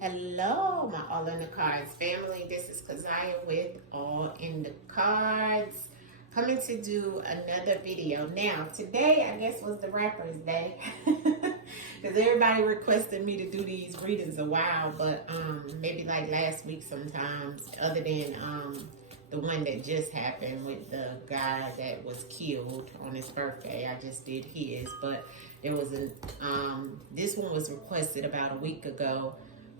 Hello, my All in the Cards family. This is Kazaya with All in the Cards, coming to do another video. Now, today I guess was the rapper's day, because everybody requested me to do these readings a while, but maybe like last week sometimes. Other than the one that just happened with the guy that was killed on his birthday, I just did his. But there was this one was requested about a week ago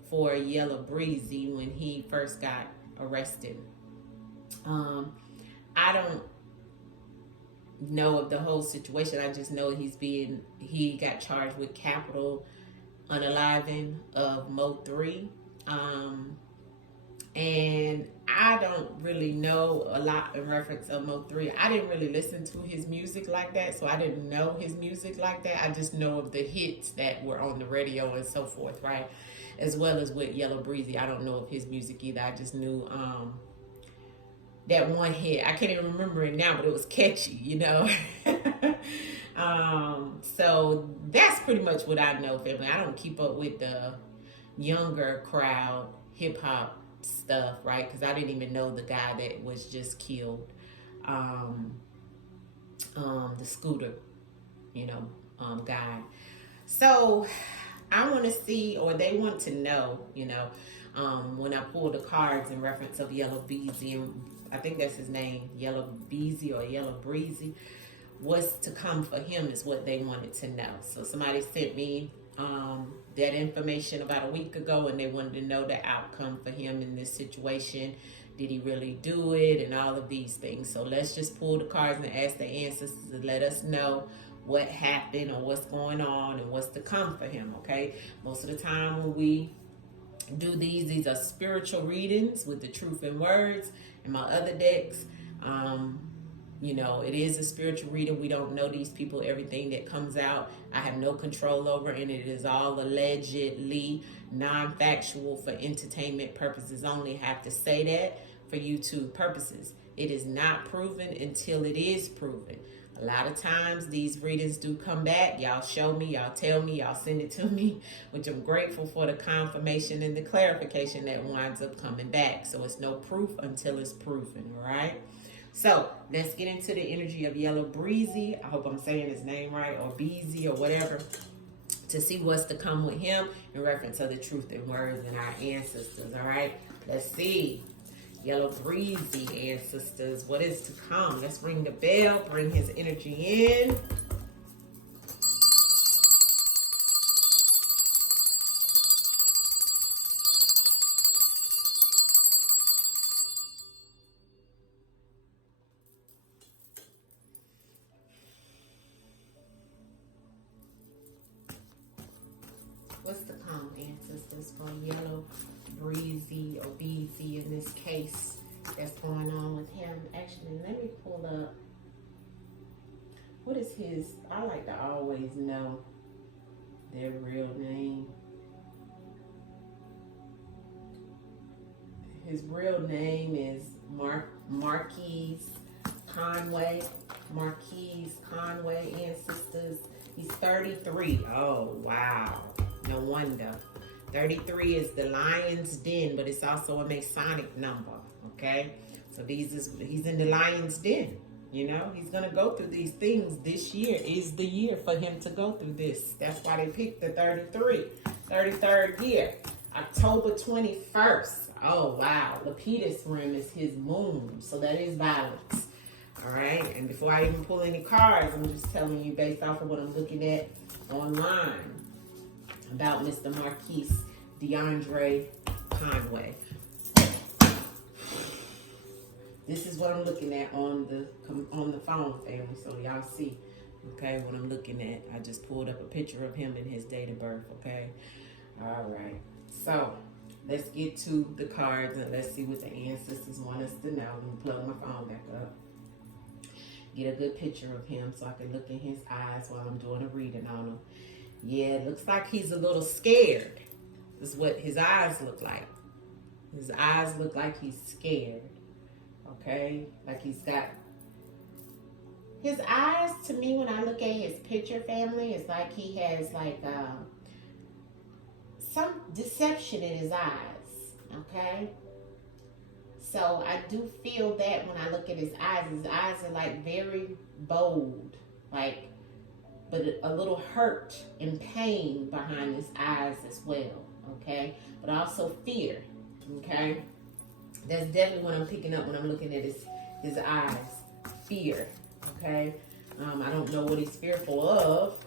for Yella Beezy when he first got arrested. I don't know of the whole situation. I just know he got charged with capital unaliving of Mo 3. And I don't really know a lot in reference of Mo 3. I didn't really listen to his music like that, so I didn't know his music like that. I just know of the hits that were on the radio and so forth, right? As well as with Yella Beezy. I don't know of his music either. I just knew that one hit. I can't even remember it now, but it was catchy, you know. So that's pretty much what I know, family. I don't keep up with the younger crowd hip hop stuff, right? Because I didn't even know the guy that was just killed, the scooter, guy. So I want to see, or they want to know, when I pull the cards in reference of Yella Beezy, and I think that's his name, Yella Beezy or Yella Beezy, what's to come for him is what they wanted to know. So somebody sent me that information about a week ago, and they wanted to know the outcome for him in this situation. Did he really do it, and all of these things. So let's just pull the cards and ask the ancestors to let us know what happened or what's going on and what's to come for him, okay? Most of the time when we do these are spiritual readings with the truth and words. And my other decks, it is a spiritual reading. We don't know these people, everything that comes out. I have no control over, and it is all allegedly non-factual for entertainment purposes only. Have to say that for YouTube purposes. It is not proven until it is proven. A lot of times these readings do come back. Y'all show me, y'all tell me, y'all send it to me, which I'm grateful for the confirmation and the clarification that winds up coming back. So it's no proof until it's proven, all right? So let's get into the energy of Yella Beezy. I hope I'm saying his name right, or Beezy or whatever, to see what's to come with him in reference to the truth and words and our ancestors, all right? Let's see. Yella Beezy ancestors, what is to come? Let's ring the bell, bring his energy in. What's to come, ancestors, for Yella Beezy or Beezy in this case that's going on with him? Actually, let me pull up. What is his? I like to always know their real name. His real name is Marquise Conway. Marquise Conway, ancestors. He's 33. Oh, wow. No wonder. 33 is the lion's den, but it's also a Masonic number, okay? So he's in the lion's den, He's going to go through these things. This year is the year for him to go through this. That's why they picked the 33rd year. October 21st. Oh, wow. Lepidus rim is his moon, so that is violence. All right? And before I even pull any cards, I'm just telling you based off of what I'm looking at online about Mr. Marquise DeAndre Conway. This is what I'm looking at on the phone, family, so y'all see, okay, what I'm looking at. I just pulled up a picture of him and his date of birth, okay? All right. So let's get to the cards and let's see what the ancestors want us to know. Let me plug my phone back up. Get a good picture of him so I can look in his eyes while I'm doing a reading on him. Yeah, it looks like he's a little scared. This is what his eyes look like. His eyes look like he's scared. Okay? Like he's got... His eyes, to me, when I look at his picture, family, it's like he has like some deception in his eyes, okay? So I do feel that when I look at his eyes are like very bold, like, but a little hurt and pain behind his eyes as well, okay? But also fear, okay? That's definitely what I'm picking up when I'm looking at his eyes. Fear, okay? I don't know what he's fearful of.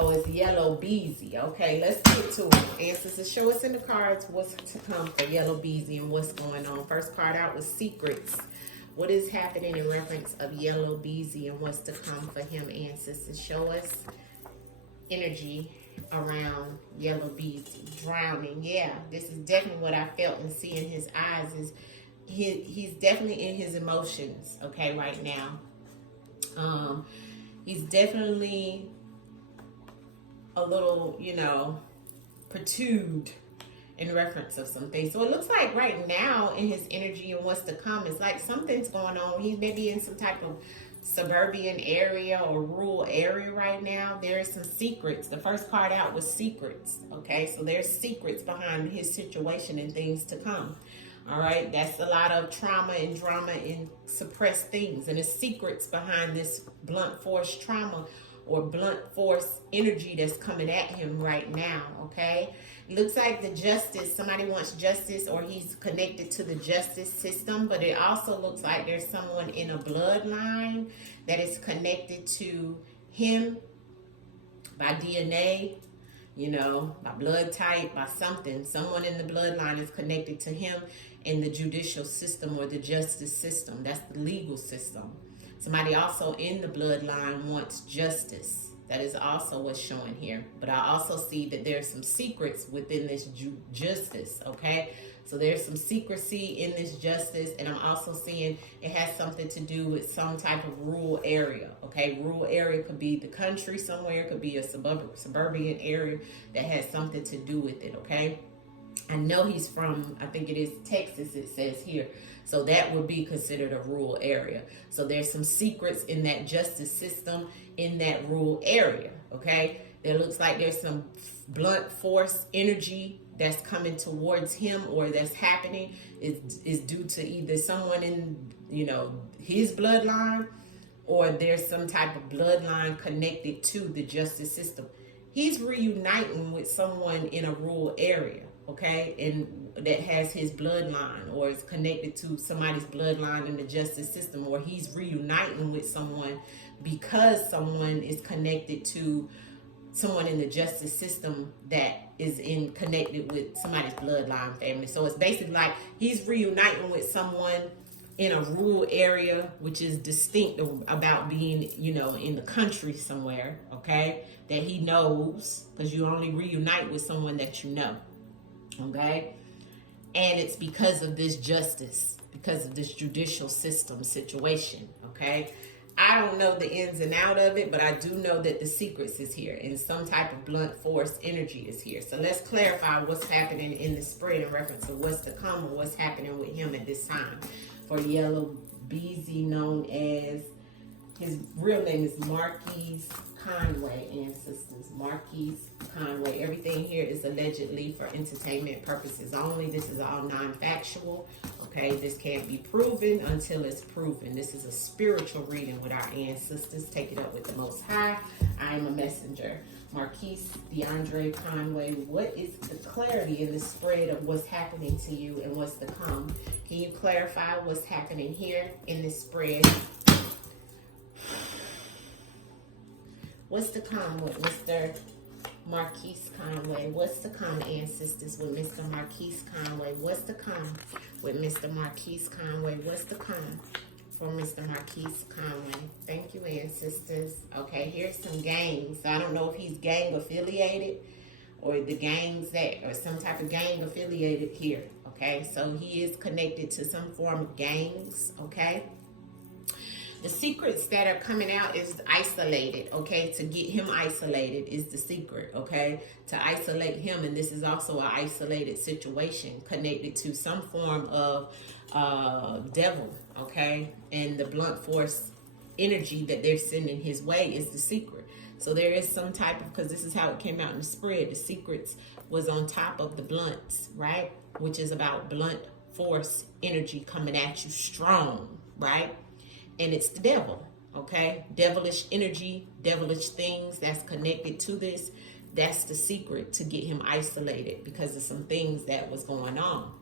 Oh, it's Yellow Beezy. Okay, let's get to it. Ancestors, show us in the cards what's to come for Yellow Beezy and what's going on. First card out was Secrets. What is happening in reference of Yellow Beezy and what's to come for him, ancestors? Show us energy around Yellow Beezy. Drowning. Yeah, this is definitely what I felt and see in his eyes. Is he's definitely in his emotions, okay, right now. He's definitely a little, you know, perturbed in reference of some things. So it looks like right now in his energy and what's to come, it's like something's going on. He may be in some type of suburban area or rural area right now. There's some secrets. The first card out was secrets. Okay, so there's secrets behind his situation and things to come. All right, that's a lot of trauma and drama and suppressed things. And the secrets behind this blunt force trauma or blunt force energy that's coming at him right now, okay? Looks like the justice, somebody wants justice or he's connected to the justice system, but it also looks like there's someone in a bloodline that is connected to him by DNA, you know, by blood type, by something. Someone in the bloodline is connected to him in the judicial system or the justice system. That's the legal system. Somebody also in the bloodline wants justice. That is also what's showing here. But I also see that there's some secrets within this justice, okay? So there's some secrecy in this justice, and I'm also seeing it has something to do with some type of rural area, okay? Rural area could be the country somewhere, could be a suburban area that has something to do with it, okay? I know he's from, I think it is Texas, it says here. So that would be considered a rural area. So there's some secrets in that justice system in that rural area, okay? There looks like there's some blunt force energy that's coming towards him or that's happening is due to either someone in, you know, his bloodline or there's some type of bloodline connected to the justice system. He's reuniting with someone in a rural area, okay, and that has his bloodline or is connected to somebody's bloodline in the justice system, or he's reuniting with someone because someone is connected to someone in the justice system that is connected with somebody's bloodline family. So it's basically like he's reuniting with someone in a rural area, which is distinct about being, you know, in the country somewhere, okay, that he knows, because you only reunite with someone that you know, okay? And it's because of this justice, because of this judicial system situation, okay? I don't know the ins and out of it, but I do know that the secrets is here and some type of blunt force energy is here. So let's clarify what's happening in the spread in reference to what's to come and what's happening with him at this time. For Yellow Beezy, known as, his real name is Marquise Conway, ancestors. Marquise Conway. Everything here is allegedly for entertainment purposes only. This is all non-factual. Okay, this can't be proven until it's proven. This is a spiritual reading with our ancestors. Take it up with the Most High. I am a messenger. Marquise DeAndre Conway, what is the clarity in the spread of what's happening to you and what's to come? Can you clarify what's happening here in this spread? What's to come with Mr. Marquise Conway? What's to come, ancestors, with Mr. Marquise Conway? What's to come with Mr. Marquise Conway? What's to come for Mr. Marquise Conway? Thank you, ancestors. Okay, here's some gangs. I don't know if he's gang affiliated or the gangs that, or some type of gang affiliated here. Okay, so he is connected to some form of gangs. Okay. The secrets that are coming out is isolated, okay? To get him isolated is the secret, okay? To isolate him, and this is also an isolated situation connected to some form of devil, okay? And the blunt force energy that they're sending his way is the secret. So there is some type of, because this is how it came out in the spread, the secrets was on top of the blunts, right? Which is about blunt force energy coming at you strong, right? And it's the devil, okay? Devilish energy, devilish things that's connected to this. That's the secret to get him isolated, because of some things that was going on,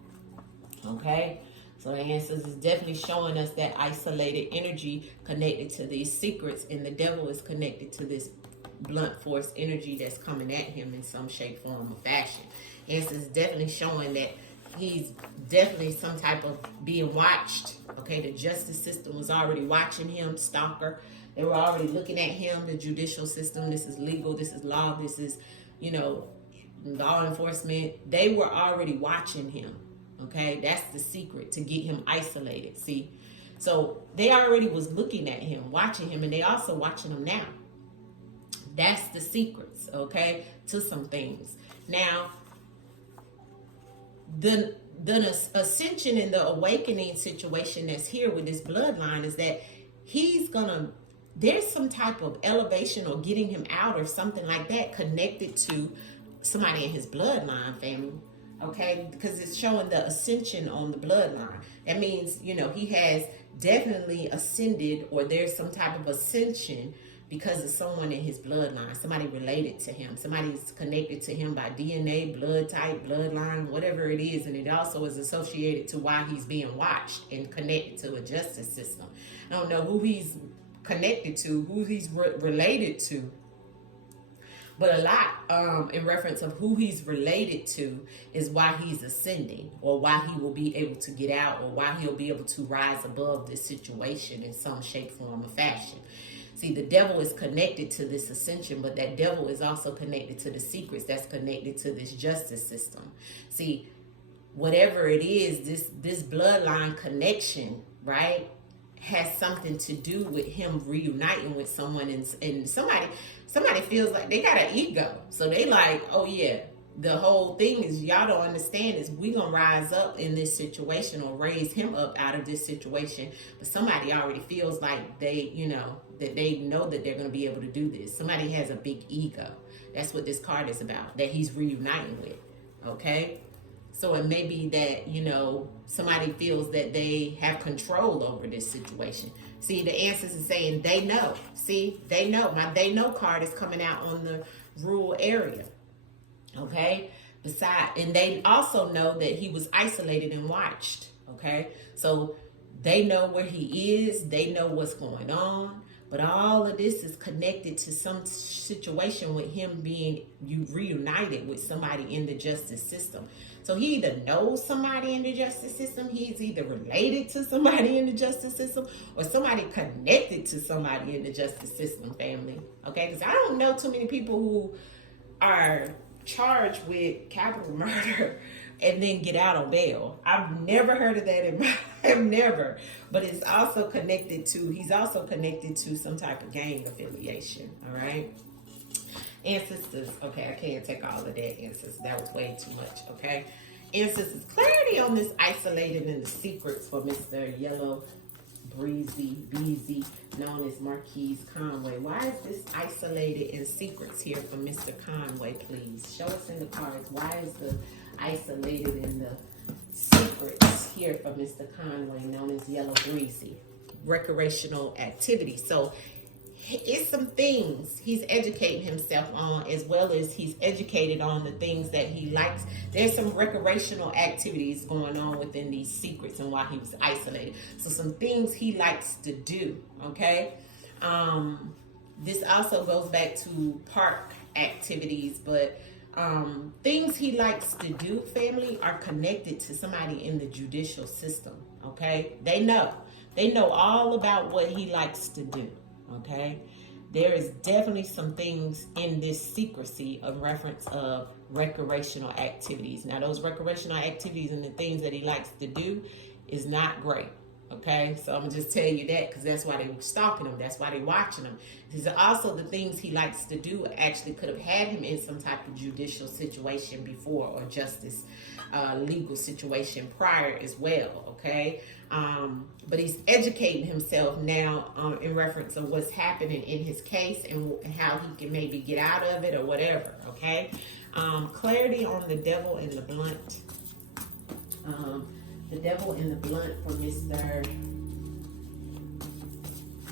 okay? So the answers is definitely showing us that isolated energy connected to these secrets, and the devil is connected to this blunt force energy that's coming at him in some shape, form, or fashion. Answers is definitely showing that he's definitely some type of being watched, okay? The justice system was already watching him, stalker. They were already looking at him, the judicial system. This is legal, this is law, this is, you know, law enforcement. They were already watching him. Okay, that's the secret to get him isolated. See, so they already was looking at him, watching him, and they also watching him now. That's the secrets, okay, to some things. Now, the ascension and the awakening situation that's here with this bloodline is that there's some type of elevation or getting him out or something like that connected to somebody in his bloodline, family. Okay, because it's showing the ascension on the bloodline. That means, you know, he has definitely ascended, or there's some type of ascension because of someone in his bloodline, somebody related to him, somebody's connected to him by DNA, blood type, bloodline, whatever it is. And it also is associated to why he's being watched and connected to a justice system. I don't know who he's connected to, who he's related to, but a lot in reference of who he's related to is why he's ascending, or why he will be able to get out, or why he'll be able to rise above this situation in some shape, form, or fashion. See, the devil is connected to this ascension, but that devil is also connected to the secrets that's connected to this justice system. See, whatever it is, this bloodline connection, right, has something to do with him reuniting with someone, and somebody feels like they got an ego. So they like, oh yeah, the whole thing is, y'all don't understand, is we gonna rise up in this situation or raise him up out of this situation. But somebody already feels like they, you know, that they know that they're gonna be able to do this. Somebody has a big ego. That's what this card is about, that he's reuniting with, okay? So it may be that, you know, somebody feels that they have control over this situation. See, the answers is saying they know. See, they know. My they know card is coming out on the rural area. Okay? And they also know that he was isolated and watched. Okay? So they know where he is. They know what's going on. But all of this is connected to some situation with him being reunited with somebody in the justice system. So he either knows somebody in the justice system, he's either related to somebody in the justice system, or somebody connected to somebody in the justice system, family. Okay? Because I don't know too many people who are charged with capital murder and then get out on bail. I've never heard of that I've never. But it's also connected to, he's also connected to some type of gang affiliation. All right? Ancestors, okay, I can't take all of that, ancestors. That was way too much, okay? Ancestors, clarity on this isolated and the secrets for Mr. Yellow Beezy, known as Marquise Conway. Why is this isolated and secrets here for Mr. Conway, please? Show us in the cards. Why is the isolated and the secrets here for Mr. Conway, known as Yellow Breezy? Recreational activity. So it's some things he's educating himself on, as well as he's educated on the things that he likes. There's some recreational activities going on within these secrets and why he was isolated. So some things he likes to do, okay? This also goes back to park activities, but things he likes to do, family, are connected to somebody in the judicial system, okay? They know all about what he likes to do. Okay, there is definitely some things in this secrecy of reference of recreational activities. Now, those recreational activities and the things that he likes to do is not great. Okay, so I'm gonna just tell you that because that's why they were stalking him. That's why they watching him. These are also the things he likes to do. Actually, could have had him in some type of judicial situation before, or justice, legal situation prior as well. Okay, but he's educating himself now in reference to what's happening in his case and how he can maybe get out of it or whatever. Okay, clarity on the devil and the blunt. The devil in the blunt for Mr.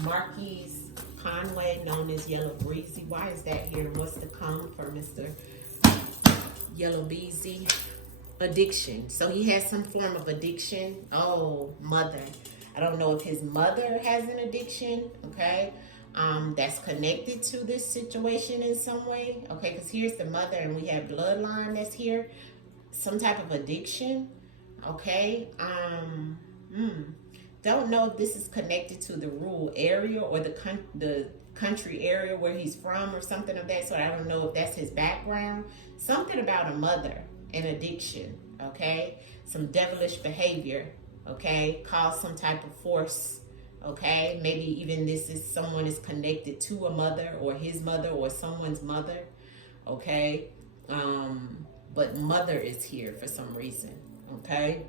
Marquis Conway, known as Yella Beezy. Why is that here? What's to come for Mr. Yella Beezy? Addiction. So he has some form of addiction. Oh, mother. I don't know if his mother has an addiction, okay? That's connected to this situation in some way. Okay, because here's the mother and we have bloodline that's here. Some type of addiction. Okay, don't know if this is connected to the rural area or the country area where he's from or something of that sort. I don't know if that's his background. Something about a mother and addiction, okay? Some devilish behavior, okay? Cause some type of force, okay? Maybe even someone is connected to a mother or his mother or someone's mother, okay? But mother is here for some reason. Okay,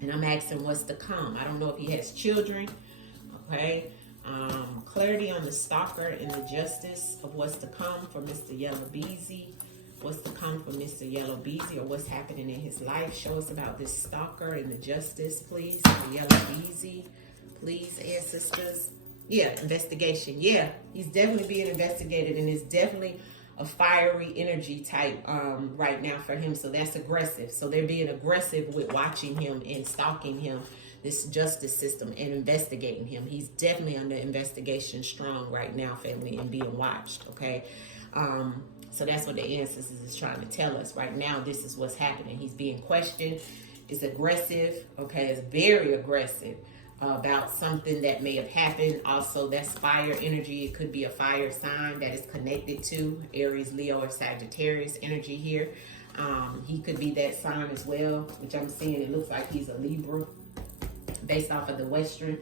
and I'm asking what's to come. I don't know if he has children. Okay, clarity on the stalker and the justice of what's to come for Mr. Yella Beezy. What's to come for Mr. Yella Beezy, or what's happening in his life. Show us about this stalker and the justice, please. For Yella Beezy, please, ancestors. Yeah, investigation. Yeah, he's definitely being investigated, and it's definitely a fiery energy type right now for him. So that's aggressive. So they're being aggressive with watching him and stalking him, this justice system, and investigating him. He's definitely under investigation strong right now, family, and being watched. Okay, so that's what the ancestors is trying to tell us right now. This is what's happening. He's being questioned. It's aggressive. Okay, it's very aggressive about something that may have happened. Also, that's fire energy. It could be a fire sign that is connected to Aries, Leo, or Sagittarius energy here. He could be that sign as well, which I'm seeing. It looks like he's a Libra based off of the Western.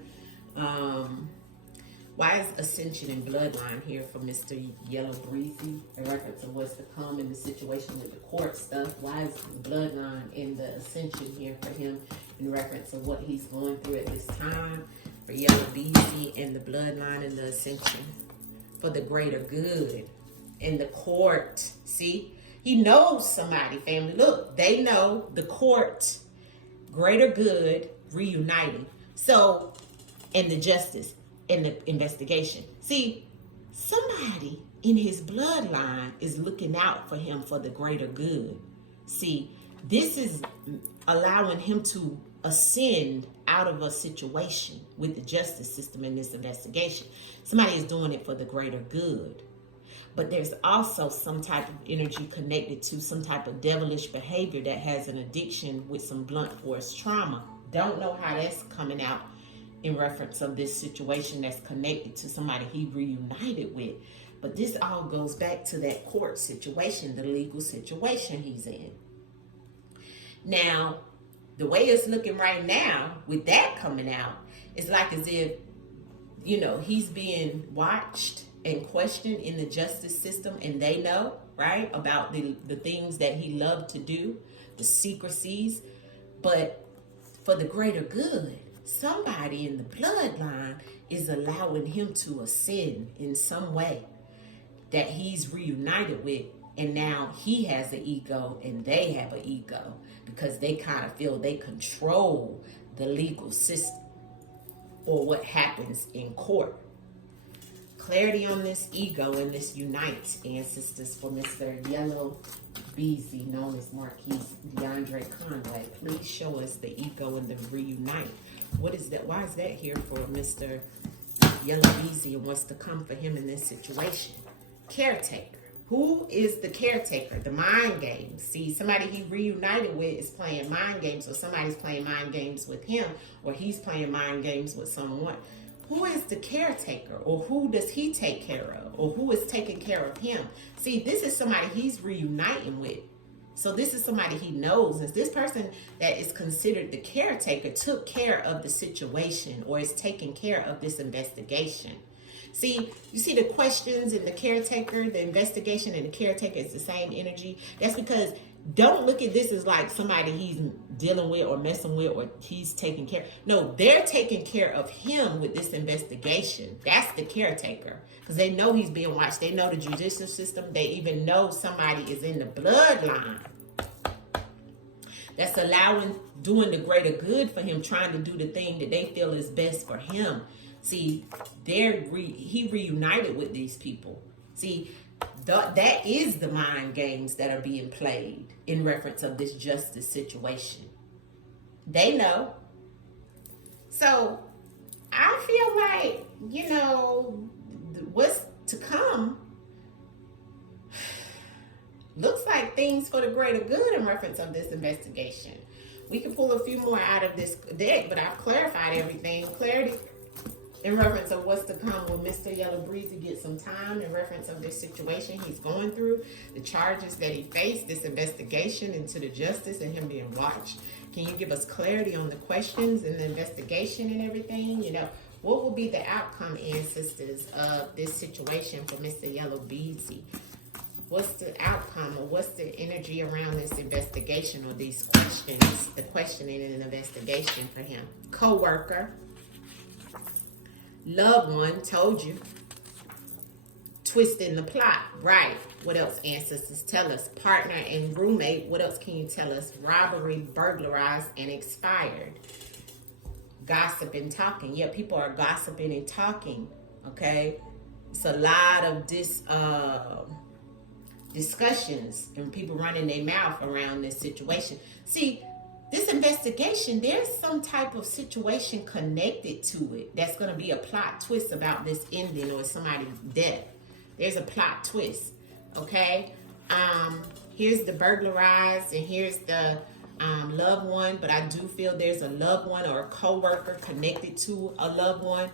Why is ascension and bloodline here for Mr. Yella Beezy? In reference to what's to come in the situation with the court stuff. Why is the bloodline and the ascension here for him in reference to what he's going through at this time? For Yella Beezy and the bloodline and the ascension. For the greater good. In the court. See? He knows somebody, family. Look, they know the court. Greater good reuniting. So, and the justice. In the investigation. See, somebody in his bloodline is looking out for him for the greater good. See, this is allowing him to ascend out of a situation with the justice system in this investigation. Somebody is doing it for the greater good. But there's also some type of energy connected to some type of devilish behavior that has an addiction with some blunt force trauma. Don't know how that's coming out in reference of this situation that's connected to somebody he reunited with. But this all goes back to that court situation, the legal situation he's in. Now, the way it's looking right now, with that coming out, it's like as if, you know, he's being watched and questioned in the justice system, and they know, right, about the things that he loved to do, the secrecies, but for the greater good. Somebody in the bloodline is allowing him to ascend in some way that he's reunited with. And now he has an ego and they have an ego because they kind of feel they control the legal system or what happens in court. Clarity on this ego and this unites, ancestors, for Mr. Yella Beezy, known as Marquis DeAndre Conway. Please show us the ego and the reunite. What is that? Why is that here for Mr. Yella Beezy and what's to come for him in this situation? Caretaker. Who is the caretaker? The mind games. See, somebody he reunited with is playing mind games, or somebody's playing mind games with him, or he's playing mind games with someone. Who is the caretaker, or who does he take care of, or who is taking care of him? See, this is somebody he's reuniting with. So this is somebody he knows. And this person that is considered the caretaker took care of the situation or is taking care of this investigation. See, you see the questions and the caretaker, the investigation and the caretaker is the same energy. That's because don't look at this as like somebody he's dealing with or messing with or he's taking care. No, they're taking care of him with this investigation. That's the caretaker because they know he's being watched. They know the judicial system. They even know somebody is in the bloodline that's doing the greater good for him, trying to do the thing that they feel is best for him. See, he reunited with these people. See, that is the mind games that are being played in reference of this justice situation. They know. So I feel like, what's to come looks like things for the greater good in reference of this investigation. We can pull a few more out of this deck, but I've clarified everything. Clarity in reference of what's to come when Mr. Yella Beezy gets some time in reference of this situation he's going through, the charges that he faced, this investigation into the justice and him being watched. Can you give us clarity on the questions and the investigation and everything? What will be the outcome, ancestors, of this situation for Mr. Yella Beezy? What's the outcome or what's the energy around this investigation or these questions, the questioning and investigation for him? Co-worker. Loved one, told you. Twisting the plot, right? What else, ancestors? Tell us. Partner and roommate, what else can you tell us? Robbery, burglarized, and expired. Gossip and talking. Yeah, people are gossiping and talking, okay? It's a lot of discussions and people running their mouth around this situation. See, this investigation, there's some type of situation connected to it that's going to be a plot twist about this ending or somebody's death. There's a plot twist, okay? Here's the burglarized and here's the loved one, but I do feel there's a loved one or a co-worker connected to a loved one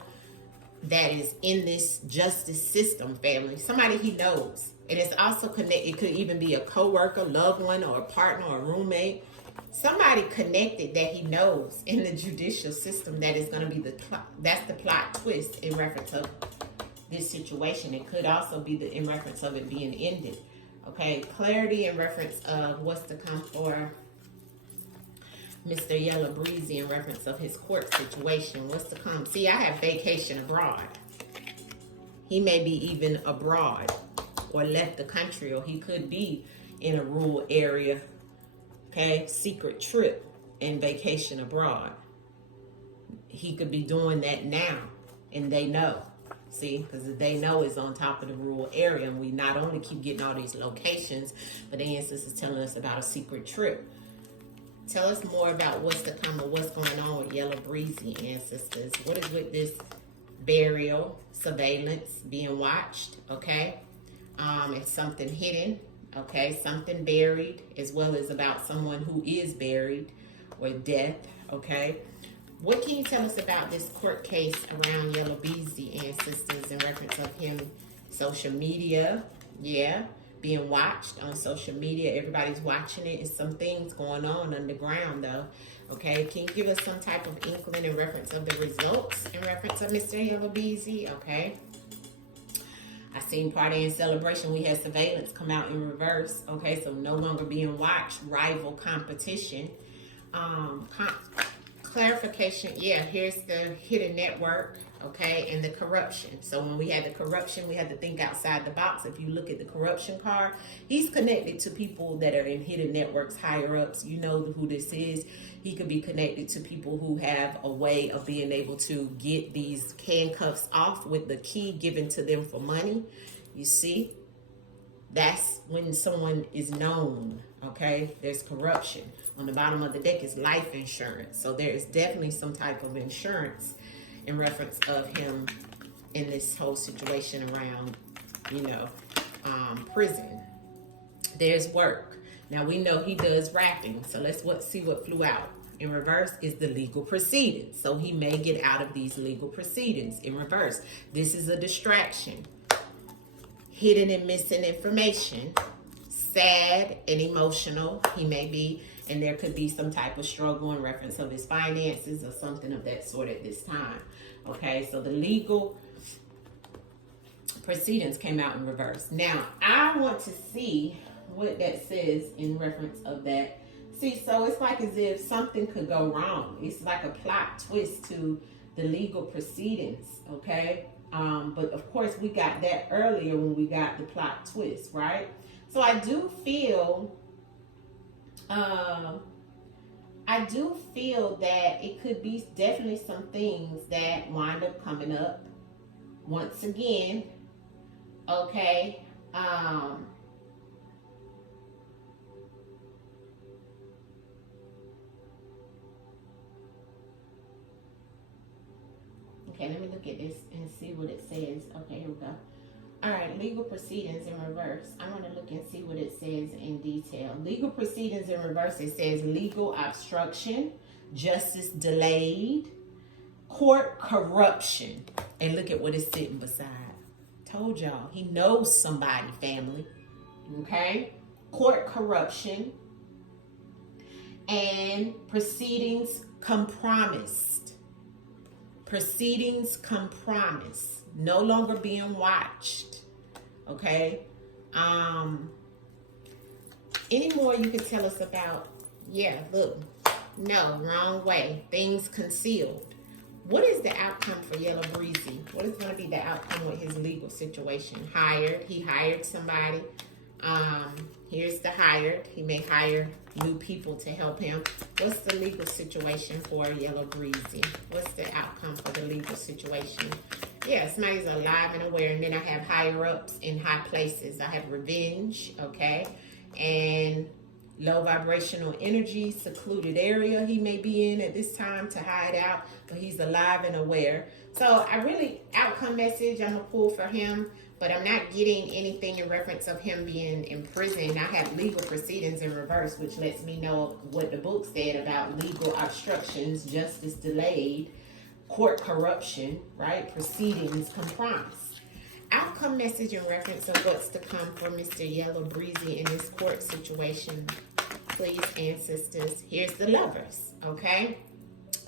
that is in this justice system, family. Somebody he knows. And it's also connected. It could even be a co-worker, loved one, or a partner or a roommate. Somebody connected that he knows in the judicial system that is going to be that's the plot twist in reference of this situation. It could also be in reference of it being ended. Okay, clarity in reference of what's to come for Mr. Yella Beezy in reference of his court situation. What's to come? See, I have vacation abroad. He may be even abroad or left the country, or he could be in a rural area. Okay, secret trip and vacation abroad. He could be doing that now, and they know. See, because they know is on top of the rural area, and we not only keep getting all these locations, but the ancestors is telling us about a secret trip. Tell us more about what's to come or what's going on with Yella Beezy, ancestors. What is with this burial, surveillance, being watched, okay? It's something hidden, okay? Something buried, as well as about someone who is buried or death, okay? What can you tell us about this court case around Yella Beezy, ancestors, in reference of him? Social media, yeah, being watched on social media. Everybody's watching it. It's some things going on underground, though. Okay, can you give us some type of inkling in reference of the results in reference of Mr. Yella Beezy? Okay. I seen party and celebration. We had surveillance come out in reverse. Okay, so no longer being watched. Rival competition. Clarification. Yeah, here's the hidden network. Okay, and the corruption. So when we had the corruption, we had to think outside the box. If you look at the corruption card, he's connected to people that are in hidden networks, higher ups. You know who this is. He could be connected to people who have a way of being able to get these handcuffs off with the key given to them for money. You see, that's when someone is known. Okay, there's corruption. On the bottom of the deck is life insurance. So there is definitely some type of insurance in reference of him in this whole situation around, prison. There's work. Now we know he does rapping, so let's see what flew out. In reverse is the legal proceedings. So he may get out of these legal proceedings in reverse. This is a distraction. Hidden and missing information. sad and emotional. He may be, and there could be some type of struggle in reference of his finances or something of that sort at this time. Okay, so the legal proceedings came out in reverse. Now, I want to see what that says in reference of that. See, so it's like as if something could go wrong. It's like a plot twist to the legal proceedings, okay? But of course, we got that earlier when we got the plot twist, right? So I do feel that it could be definitely some things that wind up coming up once again, okay? Okay, let me look at this and see what it says. Okay, here we go. All right, legal proceedings in reverse. I want to look and see what it says in detail. Legal proceedings in reverse, it says legal obstruction, justice delayed, court corruption. And look at what it's sitting beside. Told y'all, he knows somebody, family. Okay? Court corruption and proceedings compromised. Proceedings compromised. No longer being watched. Okay? Any more you can tell us about? Yeah, look. No, wrong way. Things concealed. What is the outcome for Yella Beezy? What is going to be the outcome with his legal situation? Hired. He hired somebody. Here's the hired. He may hire new people to help him. What's the legal situation for Yella Beezy? What's the outcome for the legal situation? Yeah, somebody's alive and aware. And then I have higher ups in high places. I have revenge, okay? And low vibrational energy, secluded area he may be in at this time to hide out, but he's alive and aware. So I really, outcome message I'm gonna pull for him, but I'm not getting anything in reference of him being in prison. I have legal proceedings in reverse, which lets me know what the book said about legal obstructions, justice delayed, court corruption, right? Proceedings compromised. Outcome message in reference of what's to come for Mr. Yella Beezy in this court situation. Please, ancestors. Here's the lovers, okay?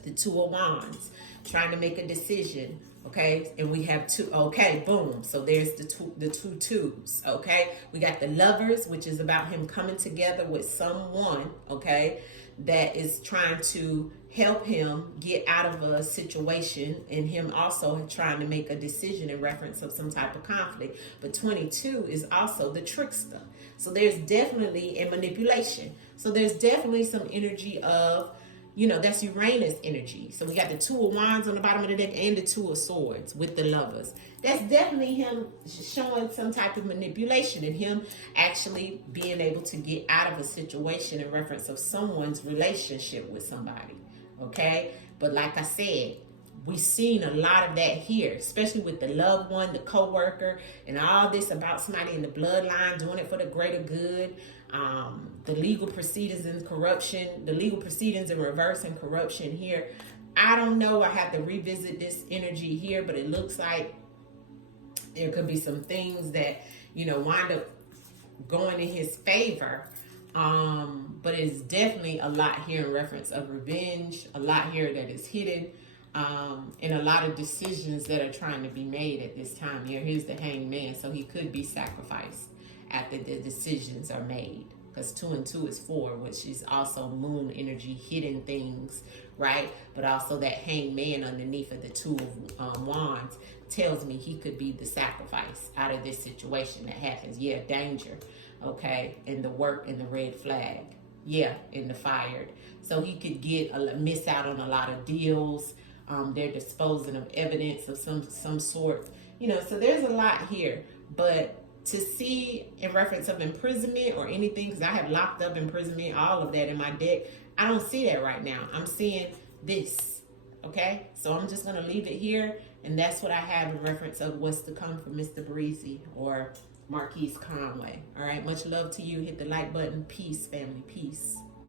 The Two of Wands, trying to make a decision, okay? And we have two, okay, boom. So there's the two twos, okay? We got the lovers, which is about him coming together with someone, okay, that is trying to help him get out of a situation, and him also trying to make a decision in reference of some type of conflict. But 22 is also the trickster. So there's definitely a manipulation. So there's definitely some energy of, you know, that's Uranus energy. So we got the Two of Wands on the bottom of the deck and the Two of Swords with the lovers. That's definitely him showing some type of manipulation and him actually being able to get out of a situation in reference of someone's relationship with somebody. Okay? But like I said, we've seen a lot of that here, especially with the loved one, the co-worker, and all this about somebody in the bloodline doing it for the greater good. The legal proceedings and corruption, the legal proceedings in reverse and corruption here. I don't know. I have to revisit this energy here, but it looks like there could be some things that, you know, wind up going in his favor. But it's definitely a lot here in reference of revenge, a lot here that is hidden, and a lot of decisions that are trying to be made at this time here. Here's the Hanged Man, so he could be sacrificed after the decisions are made. Because 2 and 2 is 4, which is also moon energy, hidden things, right? But also that Hanged Man underneath of the Two of Wands tells me he could be the sacrifice out of this situation that happens. Yeah, danger, okay? And the work and the red flag. Yeah, and the fired. So he could miss out on a lot of deals. They're disposing of evidence of some sort. You know, so there's a lot here. But to see in reference of imprisonment or anything, because I have locked up imprisonment, all of that in my deck, I don't see that right now. I'm seeing this, okay? So I'm just going to leave it here, and that's what I have in reference of what's to come for Mr. Beezy or Marquise Conway. All right, much love to you. Hit the like button. Peace, family. Peace.